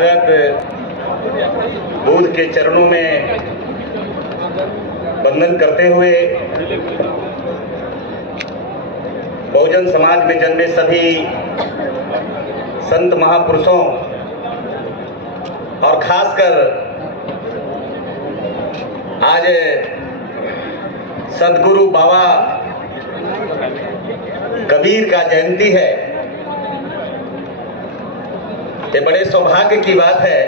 तथागत बुद्ध के चरणों में वंदन करते हुए बहुजन समाज में जन्मे सभी संत महापुरुषों और खासकर आज सदगुरु बाबा कबीर का जयंती है। ये बड़े सौभाग्य की बात है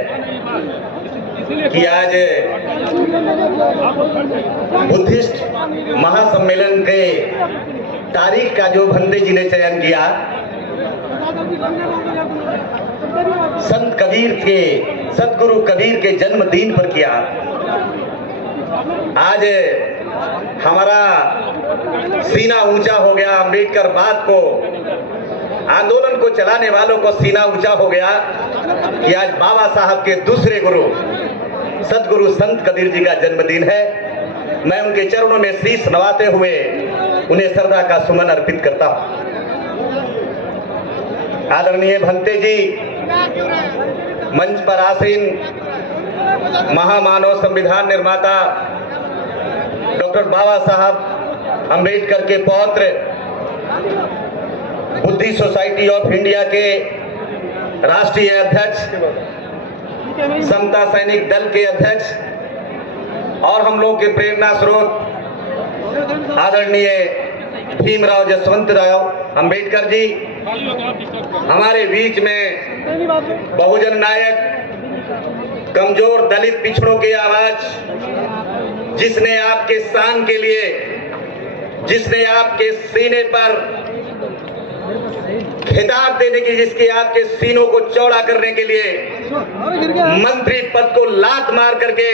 कि आज बुद्धिस्ट महासम्मेलन के तारीख का जो भंते जी ने चयन किया, संत कबीर के सदगुरु कबीर के जन्मदिन पर किया। आज हमारा सीना ऊंचा हो गया, अम्बेडकर बात को, आंदोलन को चलाने वालों को सीना ऊंचा हो गया कि आज बाबा साहब के दूसरे गुरु सदगुरु संत कबीर जी का जन्मदिन है। मैं उनके चरणों में शीश नवाते हुए उन्हें श्रद्धा का सुमन अर्पित करता हूं। आदरणीय भंते जी, मंच पर आसीन महामानव संविधान निर्माता डॉक्टर बाबा साहब अम्बेडकर के पौत्र, बुद्धि सोसाइटी ऑफ इंडिया के राष्ट्रीय अध्यक्ष, समता सैनिक दल के अध्यक्ष और हम लोग के प्रेरणा स्रोत आदरणीय भीमराव जसवंतराव अंबेडकर जी, हमारे बीच में बहुजन नायक, कमजोर दलित पिछड़ों की आवाज, जिसने आपके शान के लिए, जिसने आपके सीने पर खिताब देने की, जिसके आपके सीनों को चौड़ा करने के लिए मंत्री पद को लात मार करके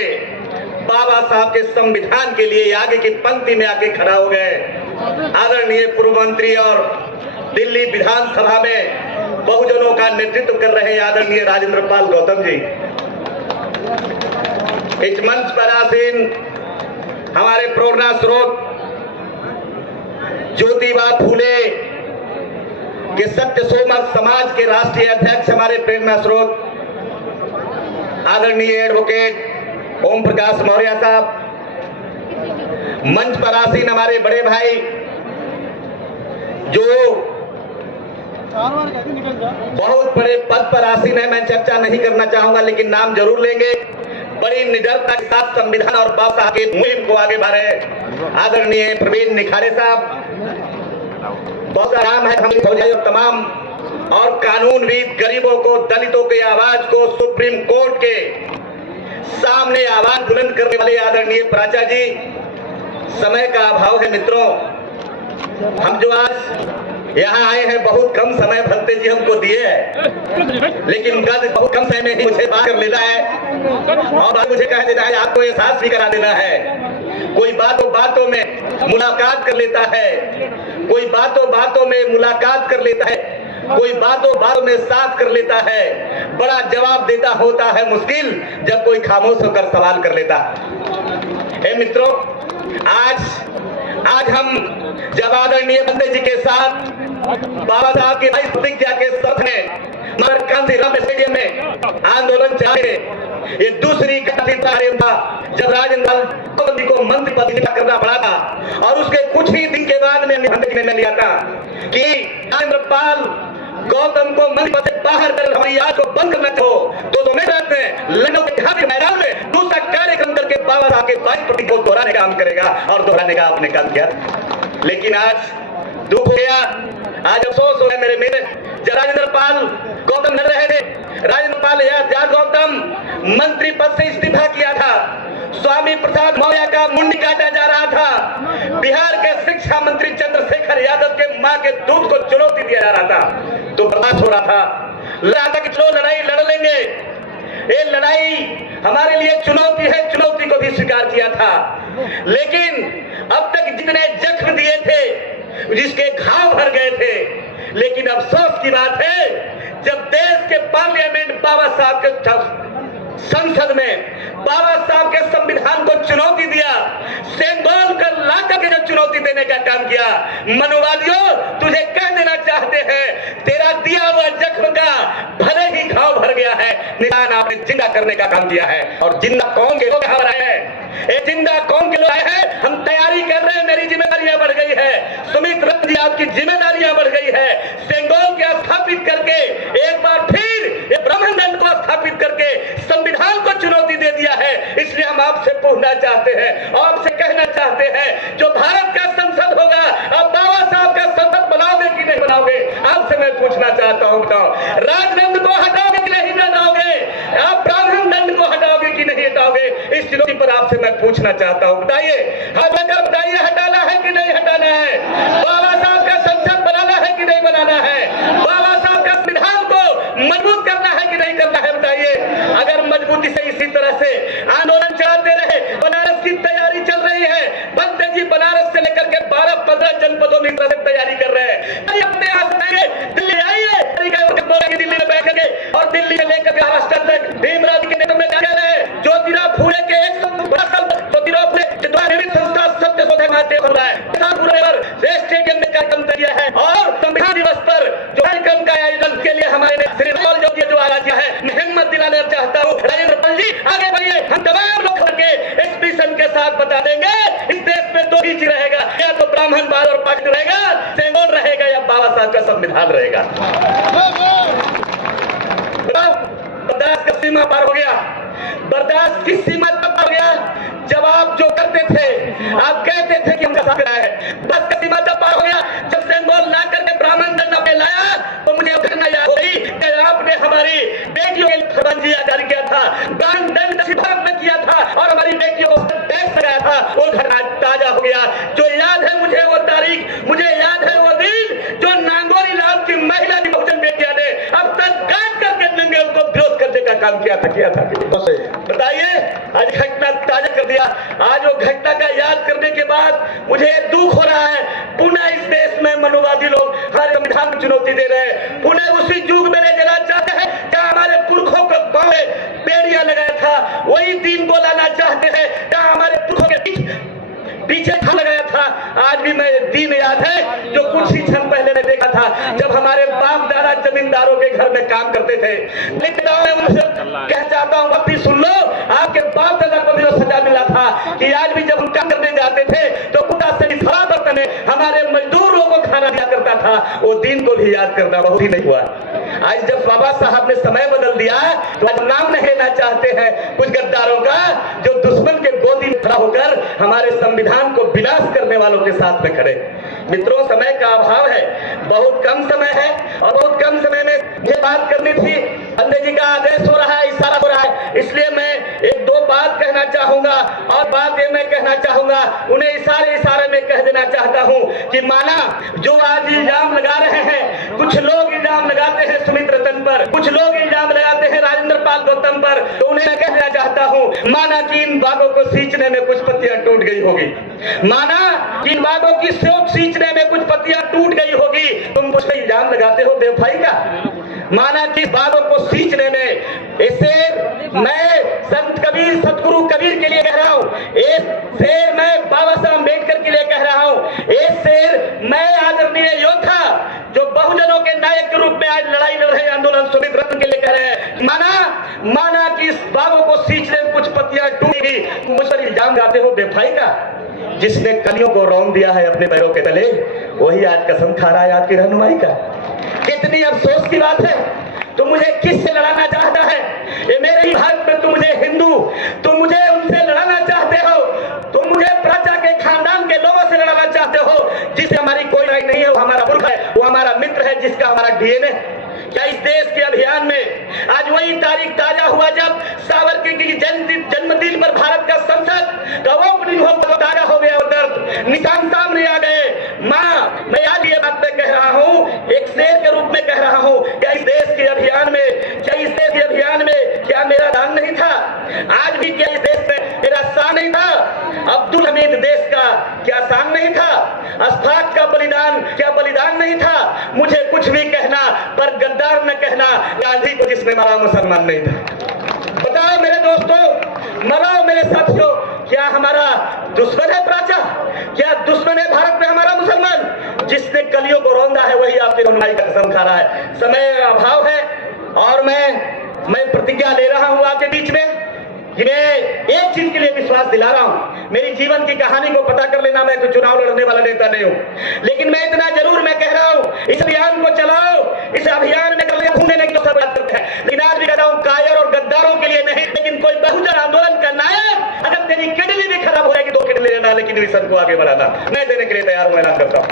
बाबा साहब के संविधान के लिए आगे की पंक्ति में आके खड़ा हो गए आदरणीय पूर्व मंत्री और दिल्ली विधानसभा में बहुजनों का नेतृत्व कर रहे आदरणीय राजेंद्र पाल गौतम जी, इस मंच पर आसीन हमारे प्रेरणा स्रोत ज्योतिबा फूले के सत्य सोमर समाज के राष्ट्रीय अध्यक्ष, हमारे प्रेरणा स्रोत आदरणीय एडवोकेट ओम प्रकाश मौर्य साहब, मंच पर आसीन हमारे बड़े भाई जो बहुत बड़े पद पर आसीन है, मैं चर्चा नहीं करना चाहूंगा लेकिन नाम जरूर लेंगे, बड़ी निडरता के साथ संविधान और बाबा साहब के मुहिम को आगे बढ़े आदरणीय प्रवीण निखारे साहब, बहुत सा नाम है हम फौजी और तमाम और कानूनविद, गरीबों को, दलितों की आवाज को सुप्रीम कोर्ट के सामने आवाज बुलंद करने वाले आदरणीय प्राचा जी। समय का अभाव है मित्रों, हम जो आज यहाँ आए हैं बहुत कम समय भंते जी हमको दिए है, लेकिन बहुत कम समय में ही मुझे बात कर लेना है और मुझे कह देना है, आपको एहसास भी करा देना है। कोई बातों में मुलाकात कर लेता है, कोई बातों में मुलाकात कर लेता है, कोई बातों में साथ कर लेता है, बड़ा जवाब देता होता है मुश्किल जब कोई खामोश होकर सवाल कर लेता है। मित्रों, आज हम जब आदरणीय भंते जी के साथ बाबा साहब की भाई प्रतिज्ञा के साथ में स्टेडियम में आंदोलन चलाए, ये दूसरी जब राजेंद्र जी को मंत्री पद करना पड़ा था और उसके कुछ ही दिन के बाद में भंते जी ने लिया था कि राजेंद्र पाल गौतम को मंत्री पद से बाहर कर हमारी याद को बंद करना चाहो तो मैं रहते हैं लखनऊ के मैदान में दूसरा कार्यक्रम करके बाबा साहब के 22 प्रतिज्ञा को दोहराने का काम करेगा और दोहराने का आपने काम किया। लेकिन आज दुख हो गया, आज अफसोस हो गया मेरे जब राजेंद्र पाल गौतम लड़ रहे थे, राजेंद्र पाल यादव गौतम मंत्री पद से इस्तीफा किया था, स्वामी प्रसाद मौर्य का मुंडी काटा जा रहा था, बिहार के शिक्षा मंत्री चंद्रशेखर यादव के मां के दूध को चुनौती दिया जा रहा था, तो बर्दाश्त हो रहा था, लड़ा था कि चलो लड़ाई लड़ लेंगे, ये लड़ाई हमारे लिए चुनौती है, चुनौती को भी स्वीकार किया था। लेकिन अब तक जितने जख्म दिए थे, जिसके घाव भर गए थे, लेकिन अफसोस की बात है जब देश के पार्लियामेंट बाबा साहब के संसद में बाबा साहब के संविधान को चुनौती दिया, सेंगोल कर लाकर के जो चुनौती देने का काम किया। मनुवादियों, तुझे कह देना चाहते हैं, तेरा दिया हुआ जख्म का भले ही घाव भर गया है, निदान आपने जिंदा करने का काम किया है। और जिंदा कौन के लोग यहाँ आए हैं, ये जिंदा कौन के लोग आए हैं? हम तैयारी कर रहे हैं, मेरी जिम्मेदारियां बढ़ गई है, सुमित रत्न जी आपकी जिम्मेदारियां बढ़ गई है। सेंगोल को स्थापित करके एक बार फिर ये ब्राह्मण दंड को स्थापित करके संविधान को चुनौती दे दिया है। इसलिए हम आपसे पूछना चाहते हैं, आपसे कहना चाहते हैं, जो भारत का संसद होगा, अब बाबा साहब का संसद बनाओगे कि नहीं बनाओगे? आपसे मैं पूछना चाहता हूं, बताओ, राजदंड को हटाओगे कि नहीं हटाओगे? आप ब्राह्मण दंड को हटाओगे कि नहीं हटाओगे? इस चुनौती पर आपसे मैं पूछना चाहता हूं, बताइए, बताइए, हटाना है कि नहीं हटाना है? बाबा साहब का संसद बनाना है कि नहीं बनाना है? बाबा साहब का संविधान को मजबूत करना है कि नहीं करना है? बताइए। अगर मजबूती से इसी तरह से आंदोलन चलाते रहे, बनारस की तैयारी चल रही है, बंदे जी बनारस से लेकर के 12-15 जनपदों में तैयारी कर रहे हैं। अपने दिल्ली आइए, दिल्ली में बैठ के और दिल्ली में लेकर महाराष्ट्र तक भीमराव के नेतृत्व में कह रहे हैं, ज्योतिराव फूले के 100 ज्योतिराव फूले संस्था सत्य शोधक स्टेडियम में कार्यक्रम किया है। और संविधान दिवस पर जो कार्यक्रम का आयोजन के लिए हमारे जो आयोजन है, मैं हिम्मत दिलाना चाहता हूँ, राजेंद्र पाल जी आगे बढ़िए। हम तमाम लोग के इस मिशन के साथ बता देंगे, इस देश में दो ही चीज रहेगा, या तो ब्राह्मणवाद और पक्ष रहेगा, सेंगोल रहेगा, या बाबा साहब का संविधान रहेगा। बर्दाश्त का सीमा पार हो गया, बर्दाश्त की सीमा तब पार हो गया जब आप जो करते थे, आप कहते थे कि हमका साथ है, बस का सीमा तब पार हो गया जब सेंगोल ला करके ब्राह्मण दंड पे लाया, तो मुझे घटना याद हो गई कि आपने हमारी बेटियों के फर्जिया जारी किया था, ब्राह्मण दंड में किया था और हमारी बेटियों को टैक्स लगाया था। वो घटना ताजा हो गया, जो याद है मुझे वो तारीख, मुझे याद है वो दिन, जो नांगोरी लाल की महिला की बहुजन बेटिया ने अब तक काट करके नंगे उनको विरोध करने का काम किया था। बताइए, आज घटना ताजा कर दिया। आज वो घटना का याद करने के बाद मुझे दुख हो रहा है, पुनः इस देश में मनुवादी लोग हमारे संविधान को चुनौती दे रहे हैं, पुनः उसी युग में ले जाना चाहते हैं जहां हमारे पुरखों को पांव में बेड़ियां लगाया था, वही दिन को लाना चाहते हैं जहां हमारे पुरखों के पीछे था लगाया था। आज भी मैं दिन याद है जो कुछ ही क्षण पहले ने देखा था, जब हमारे बाप दादा जमींदारों के घर में काम करते थे। लेकिन मैं उनसे कह चाहता हूँ, अब भी सुन लो, आपके बाप दादा को भी जो सजा मिला था कि आज भी जब हम काम करने जाते थे तो कुत्ता से खड़ा बर्तन हमारे मजदूरों को खाना दिया करता था, वो दिन को भी याद करना बहुत ही नहीं हुआ। आज जब बाबा साहब ने समय बदल दिया तो आज नाम नहीं लेना चाहते हैं कुछ गद्दारों का, जो दुश्मन के गोदी में खड़ा होकर हमारे संविधान को विनाश करने वालों के साथ में खड़े। मित्रों, समय का अभाव है, बहुत कम समय है और बहुत कम समय में मुझे बात करनी थी। बंदे जी का आदेश हो रहा है, इशारा हो रहा है, इसलिए मैं एक दो बात कहना चाहूंगा। और बात ये मैं कहना चाहूंगा, उन्हें इशारे में कह देना चाहता हूं कि माना जो आज इल्जाम लगा रहे हैं, कुछ लोग इल्जाम लगाते हैं सुमित रतन पर, कुछ लोग इल्जाम लगाते हैं राजेंद्र पाल गौतम पर, तो उन्हें मैं कहना चाहता हूं, माना कि इन बागों को सींचने में कुछ पत्तियां टूट गई होगी, माना कि इन बागों की सोच सींचने में कुछ पत्तियां टूट गई होगी, तुम मुझ पर इल्जाम लगाते हो बेवफाई का। माना कि बागों को सींचने में इसे मैं संत कबीर, सतगुरु कबीर के लिए कह रहा हूं, एक शेर मैं बाबा साहब अम्बेडकर के लिए कह रहा हूं, एक शेर मैं आदरणीय योद्धा जो बहुजनों के नायक के रूप में आज लड़ाई लड़ रहे आंदोलन सुमित रत्न के लिए कह रहे हैं। माना कि इस बागों को सींचने में कुछ पत्तियां टूटेगी, मुझ पर इल्जाम लगाते हो बेवफाई का। जिसने कलियों को रौंद दिया है अपने पैरों के तले, वही आज कसम खा रहा है आपकी रहनुमाई का। कितनी अफसोस की बात है, तुम मुझे किससे लड़ाना चाहता है? ये मेरे ही भारत में तुम मुझे हिंदू, तुम मुझे उनसे लड़ाना चाहते हो, तुम मुझे प्रजा के खानदान के लोगों से लड़ाना चाहते हो जिससे हमारी कोई लड़ाई नहीं है, वो हमारा पुरख है, वो हमारा मित्र है, जिसका हमारा डीएनए। क्या इस देश के अभियान में आज वही तारीख ताजा हुआ जब सावरकर की जन्मदिन पर भारत का संसद का ओपनिंग ताजा हो गया और दर्द निशान सामने आ गए। माँ, मैं आज ये बात मैं कह रहा हूँ, एक शेर के रूप में कह रहा हूँ, क्या इस देश के अभियान में क्या मेरा दान नहीं था? आज भी क्या इस देश में मेरा शान नहीं था? अब्दुल हमीद देश का क्या शान नहीं था? अशफाक का बलिदान क्या बलिदान नहीं था? मुझे कुछ भी कहना पर गद्दार न कहना, गांधी को जिसने मारा मुसलमान नहीं था। बताओ मेरे दोस्तों, मनाओ मेरे साथियों, क्या हमारा दुश्मन है प्राचा? क्या दुश्मन है खुदावंदा है वही आपकी रहनुमाई का कसम खा रहा है। समय अभाव है और मैं प्रतिज्ञा ले रहा हूं आपके बीच में कि मैं एक चीज के लिए विश्वास दिला रहा हूं, मेरी जीवन की कहानी को पता कर लेना। मैं कोई चुनाव लड़ने वाला नेता नहीं हूं, लेकिन मैं इतना जरूर मैं कह रहा हूं, इस अभियान को चलाओ। इस अभियान में घूमने नहीं तो सब बात करते हैं, लेकिन आज भी कह रहा हूं कायर और गद्दारों के लिए नहीं, लेकिन कोई बहुजन आंदोलन का नायक अगर तेरी किडनी भी खराब हो जाएगी 2 किडनी लेना, लेकिन मिशन को आगे बढ़ाना मैं देने के लिए तैयार हूं। ऐलान करता हूं,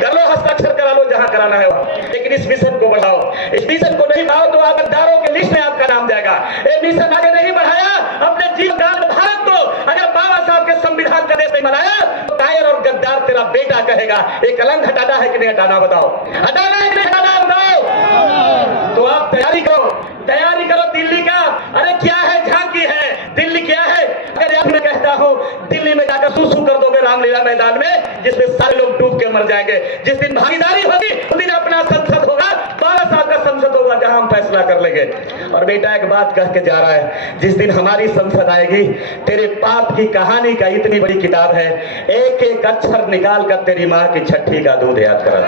कर लो, हस्ताक्षर करा लो जहां कराना है वहां, लेकिन इस मिशन को बढ़ाओ। इस मिशन को नहीं बढ़ाओ तो आप गद्दारों के लिस्ट में आपका नाम जाएगा। ये मिशन आगे नहीं बढ़ाया, अपने जीवन काल में भारत को अगर बाबा साहब के संविधान का देश नहीं बनाया तो कायर और गद्दार तेरा बेटा कहेगा। ये कलंक हटाना है कि नहीं हटाना, बताओ। हटाना है कि नहीं हटाना, बताओ। तो आप तैयारी करो दिल्ली का। अरे क्या है, झांकी है दिल्ली, क्या है। अगर मैं कहता हूं दिल्ली में जाकर सूसू कर दोगे रामलीला मैदान में, जिसमें सारे लोग डूब के मर जाएंगे। जिस दिन भागीदारी होगी उस दिन अपना संसद होगा, बाबा साहब का संसद होगा, जहां हम फैसला कर लेंगे। और बेटा एक बात कह के जा रहा है, जिस दिन हमारी संसद आएगी, तेरे पाप की कहानी का इतनी बड़ी किताब है, एक एक अक्षर निकाल कर तेरी माँ की छठी का दूध याद करा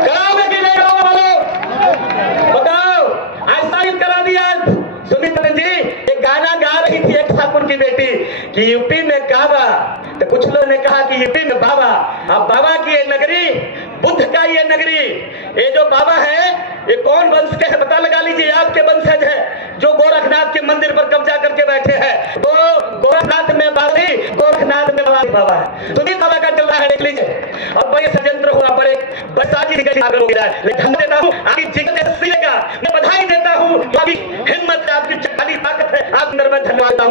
कराओगे कि नहीं कराओगे, बताओ। आज साबित करा दिया। सुमित्रा जी एक गाना गा रही थी एक ठाकुर की बेटी कि यूपी में काबा, तो कुछ लोगों ने कहा कि यूपी में बाबा। अब बाबा की ये नगरी, बुद्ध का ये नगरी, ये जो बाबा है ये कौन वंश के है पता लगा लीजिए। आपके वंशज है जो गोरखनाथ के मंदिर पर कब्जा करके बैठे हैं। वो गोरखनाथ में बाबा, गोरखनाथ में बाबा है। तुम्हें बाबा का चल रहा है, देख लीजिए। और बड़े षड्यंत्र हुआ, बड़े बसाजी लेकिन देता हूँ आपकी जिगर का मैं बधाई देता हूँ। आपकी हिम्मत है, आपकी चाली ताकत है, आप अंदर में धन्यवाद आप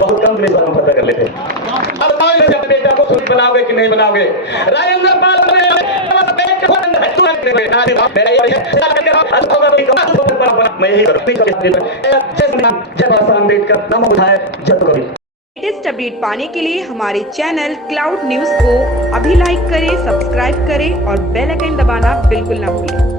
बहुत कम पता कर लेते। अब बेटा को सुनी बनाओगे कि नहीं बनाओगे। राजेंद्र पाल मैं यही लेटेस्ट अपडेट पाने के लिए हमारे चैनल क्लाउड न्यूज को अभी लाइक करें, सब्सक्राइब करें और बेल आइकन दबाना बिल्कुल ना भूलें।